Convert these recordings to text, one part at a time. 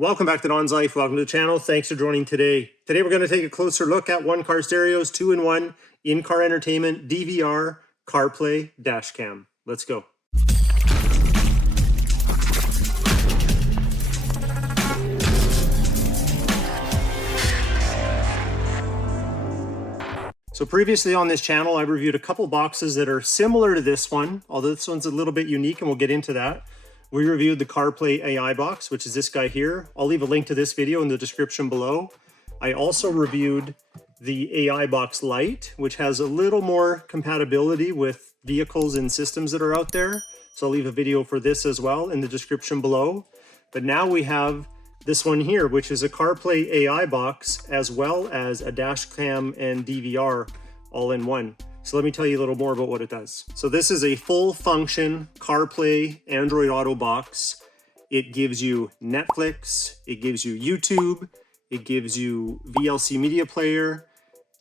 Welcome back to Don's Life. Welcome to the channel. Thanks for joining today. Today we're going to take a closer look at OneCarStereo's 2-in-1 in-car entertainment, DVR, CarPlay, Dash Cam. Let's go. So previously on this channel, I reviewed a couple boxes that are similar to this one, although this one's a little bit unique and we'll get into that. We reviewed the CarPlay AI Box, which is this guy here. I'll leave a link to this video in the description below. I also reviewed the AI Box Lite, which has a little more compatibility with vehicles and systems that are out there. So I'll leave a video for this as well in the description below. But now we have this one here, which is a CarPlay AI Box, as well as a Dash Cam and DVR all in one. So let me tell you a little more about what it does. So this is a full function CarPlay Android Auto box. It gives you Netflix, it gives you YouTube, it gives you VLC media player.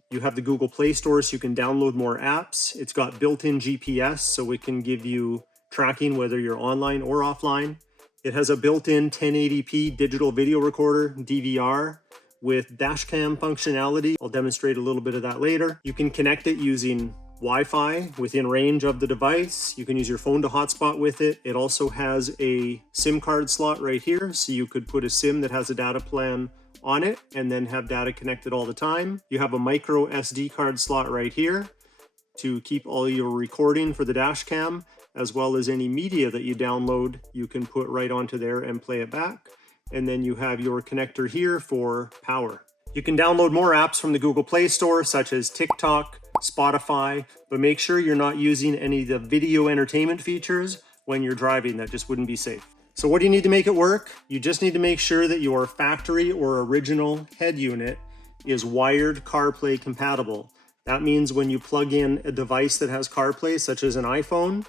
You have the Google Play Store so you can download more apps. It's got built-in GPS so it can give you tracking whether you're online or offline. It has a built-in 1080p digital video recorder, DVR, with dash cam functionality. I'll demonstrate a little bit of that later. You can connect it using Wi-Fi within range of the device. You can use your phone to hotspot with it. It also has a SIM card slot right here, so you could put a SIM that has a data plan on it and then have data connected all the time. You have a micro SD card slot right here to keep all your recording for the dash cam, as well as any media that you download, you can put right onto there and play it back. And then you have your connector here for power. You can download more apps from the Google Play Store, such as TikTok, Spotify, but make sure you're not using any of the video entertainment features when you're driving. That just wouldn't be safe. So what do you need to make it work? You just need to make sure that your factory or original head unit is wired CarPlay compatible. That means when you plug in a device that has CarPlay, such as an iPhone,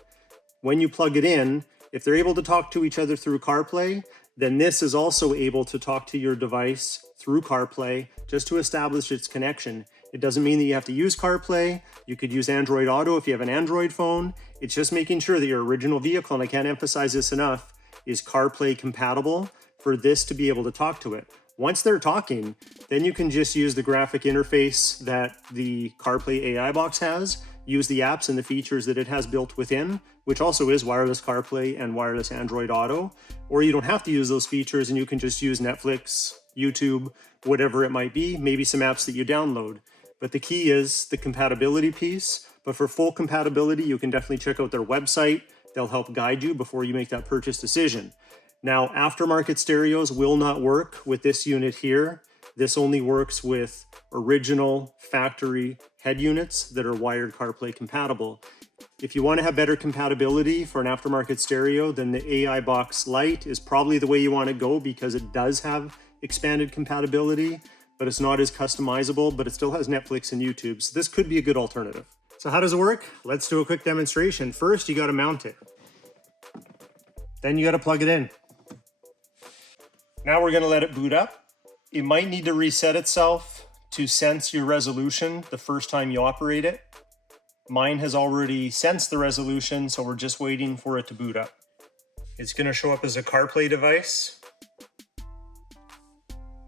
when you plug it in, if they're able to talk to each other through CarPlay, then this is also able to talk to your device through CarPlay just to establish its connection. It doesn't mean that you have to use CarPlay. You could use Android Auto if you have an Android phone. It's just making sure that your original vehicle, and I can't emphasize this enough, is CarPlay compatible for this to be able to talk to it. Once they're talking, then you can just use the graphic interface that the CarPlay AI Box has, use the apps and the features that it has built within, which also is wireless CarPlay and wireless Android Auto. Or you don't have to use those features and you can just use Netflix, YouTube, whatever it might be, maybe some apps that you download. But the key is the compatibility piece. But for full compatibility, you can definitely check out their website. They'll help guide you before you make that purchase decision. Now, aftermarket stereos will not work with this unit here. This only works with original factory head units that are wired CarPlay compatible. If you want to have better compatibility for an aftermarket stereo, then the AI Box Lite is probably the way you want to go because it does have expanded compatibility, but it's not as customizable, but it still has Netflix and YouTube. So this could be a good alternative. So how does it work? Let's do a quick demonstration. First, you got to mount it. Then you got to plug it in. Now we're going to let it boot up. It might need to reset itself to sense your resolution the first time you operate it. Mine has already sensed the resolution, so we're just waiting for it to boot up. It's going to show up as a CarPlay device.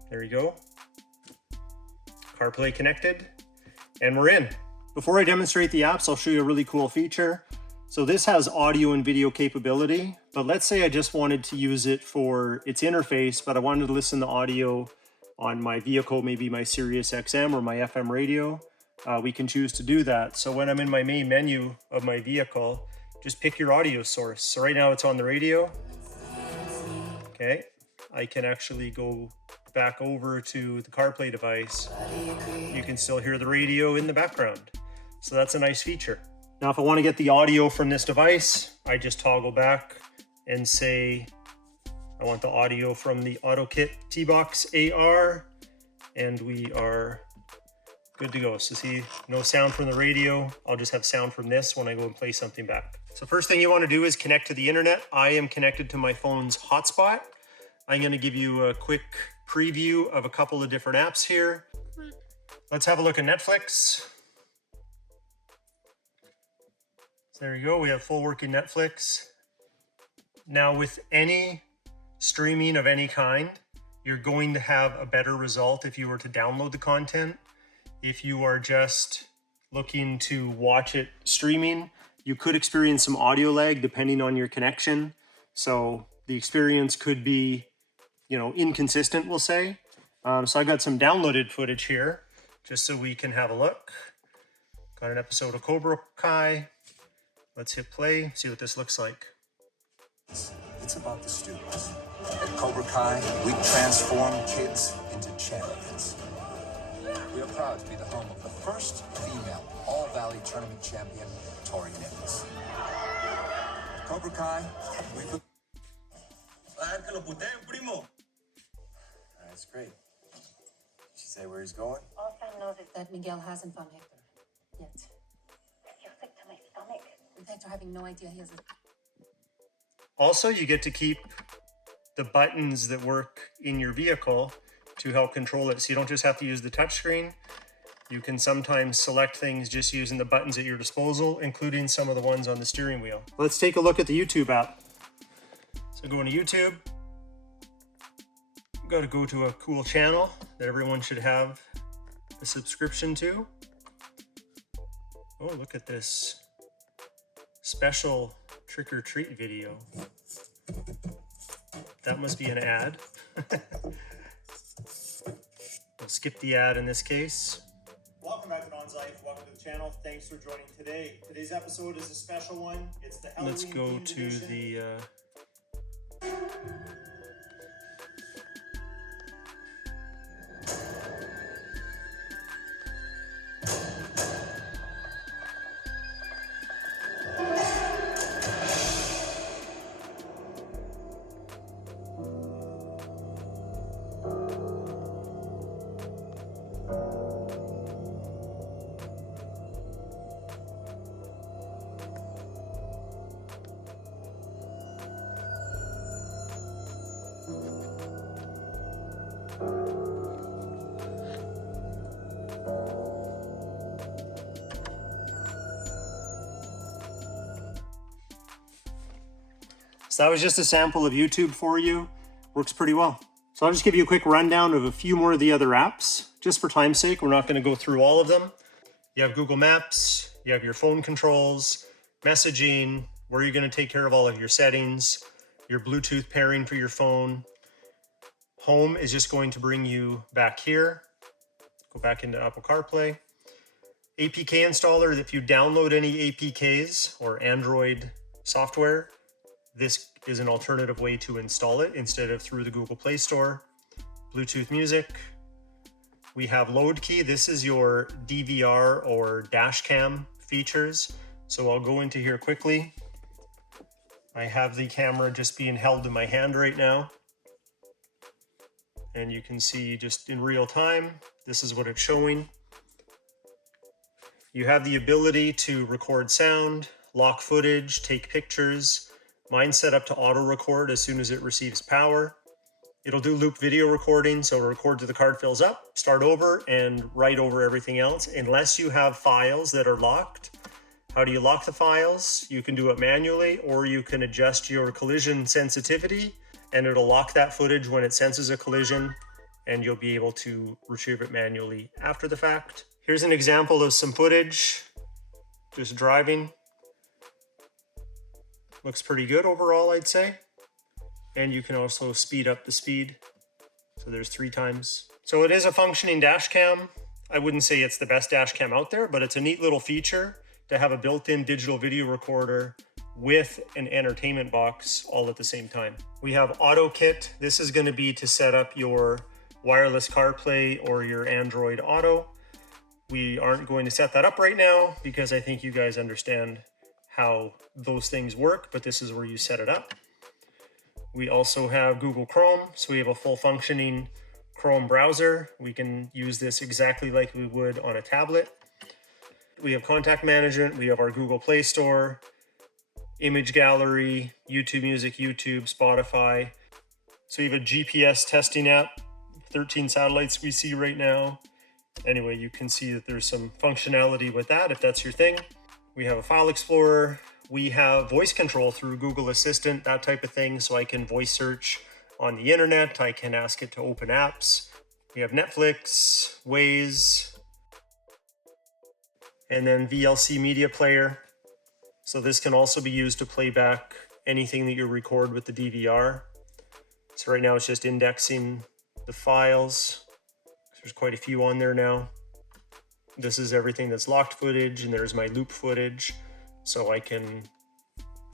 There you go. CarPlay connected, and we're in. Before I demonstrate the apps, I'll show you a really cool feature. So this has audio and video capability, but let's say I just wanted to use it for its interface, but I wanted to listen to audio on my vehicle, maybe my Sirius XM or my FM radio. We can choose to do that. So when I'm in my main menu of my vehicle, just pick your audio source. So right now it's on the radio. Okay, I can actually go back over to the CarPlay device. You can still hear the radio in the background. So that's a nice feature. Now, if I want to get the audio from this device, I just toggle back and say, I want the audio from the AutoKit T-Box AR, and we are good to go. So see, no sound from the radio. I'll just have sound from this when I go and play something back. So first thing you want to do is connect to the internet. I am connected to my phone's hotspot. I'm going to give you a quick preview of a couple of different apps here. Let's have a look at Netflix. So there you go, we have full working Netflix. Now with any streaming of any kind, you're going to have a better result if you were to download the content. If you are just looking to watch it streaming, you could experience some audio lag depending on your connection. So the experience could be, inconsistent, we'll say. So I got some downloaded footage here just so we can have a look. Got an episode of Cobra Kai. Let's hit play, see what this looks like. It's about the students. At Cobra Kai, we transform kids into champions. We are proud to be the home of the first female All-Valley Tournament champion, Tori Nichols. At Cobra Kai, we put... That's great. Did she say where he's going? All I know is that Miguel hasn't found Hector yet. You're sick to my stomach. With Hector having no idea he has a... Also, you get to keep the buttons that work in your vehicle to help control it. So you don't just have to use the touchscreen. You can sometimes select things just using the buttons at your disposal, including some of the ones on the steering wheel. Let's take a look at the YouTube app. So going to YouTube, got to go to a cool channel that everyone should have a subscription to. Oh, look at this special trick-or-treat video. That must be an ad. We'll skip the ad in this case. Welcome back to Don's Life. Welcome to the channel. Thanks for joining today. Today's episode is a special one. It's the Halloween Let's go themed to edition. the So that was just a sample of YouTube for you. Works pretty well. So I'll just give you a quick rundown of a few more of the other apps. Just for time's sake, we're not going to go through all of them. You have Google Maps, you have your phone controls, messaging, where you're going to take care of all of your settings, your Bluetooth pairing for your phone. Home is just going to bring you back here. Go back into Apple CarPlay. APK installer, if you download any APKs or Android software, this is an alternative way to install it instead of through the Google Play Store. Bluetooth music. We have load key. This is your DVR or Dash Cam features. So I'll go into here quickly. I have the camera just being held in my hand right now. And you can see just in real time, this is what it's showing. You have the ability to record sound, lock footage, take pictures. Mine's set up to auto record as soon as it receives power. It'll do loop video recording, so it'll record till the card fills up, start over, and write over everything else, unless you have files that are locked. How do you lock the files? You can do it manually, or you can adjust your collision sensitivity, and it'll lock that footage when it senses a collision, and you'll be able to retrieve it manually after the fact. Here's an example of some footage, just driving. Looks pretty good overall, I'd say. And you can also speed up the speed. So there's 3 times. So it is a functioning dash cam. I wouldn't say it's the best dash cam out there, but it's a neat little feature to have a built-in digital video recorder with an entertainment box all at the same time. We have Auto Kit. This is going to be to set up your wireless CarPlay or your Android Auto. We aren't going to set that up right now because I think you guys understand how those things work, but this is where you set it up. We also have Google Chrome, so we have a full functioning Chrome browser. We can use this exactly like we would on a tablet. We have contact management, we have our Google Play Store, image gallery, YouTube Music, YouTube, Spotify. So you have a GPS testing app, 13 satellites we see right now. Anyway, you can see that there's some functionality with that if that's your thing. We have a file explorer. We have voice control through Google Assistant, that type of thing. So I can voice search on the internet. I can ask it to open apps. We have Netflix, Waze, and then VLC media player. So this can also be used to play back anything that you record with the DVR. So right now it's just indexing the files. There's quite a few on there now. This is everything that's locked footage, and there's my loop footage. So I can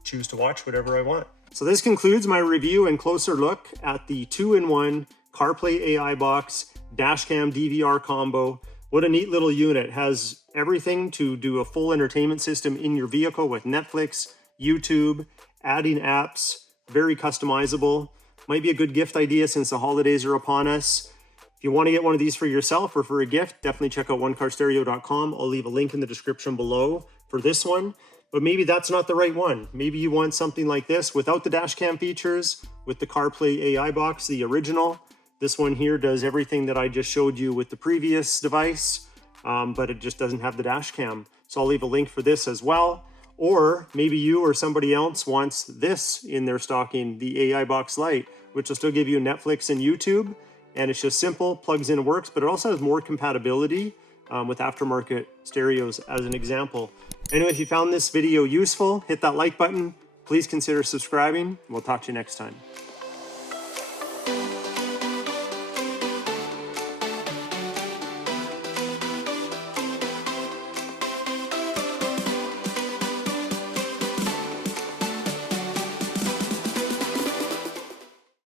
choose to watch whatever I want. So this concludes my review and closer look at the 2-in-1 CarPlay AI Box Dash Cam DVR combo. What a neat little unit. It has everything to do a full entertainment system in your vehicle with Netflix, YouTube, adding apps, very customizable. Might be a good gift idea since the holidays are upon us. If you want to get one of these for yourself or for a gift, definitely check out OneCarStereo.com. I'll leave a link in the description below for this one. But maybe that's not the right one. Maybe you want something like this without the dash cam features, with the CarPlay AI Box, the original. This one here does everything that I just showed you with the previous device, but it just doesn't have the dash cam. So I'll leave a link for this as well. Or maybe you or somebody else wants this in their stocking, the AI Box Lite, which will still give you Netflix and YouTube. And it's just simple, plugs in and works, but it also has more compatibility with aftermarket stereos as an example. Anyway, if you found this video useful, hit that like button. Please consider subscribing. We'll talk to you next time.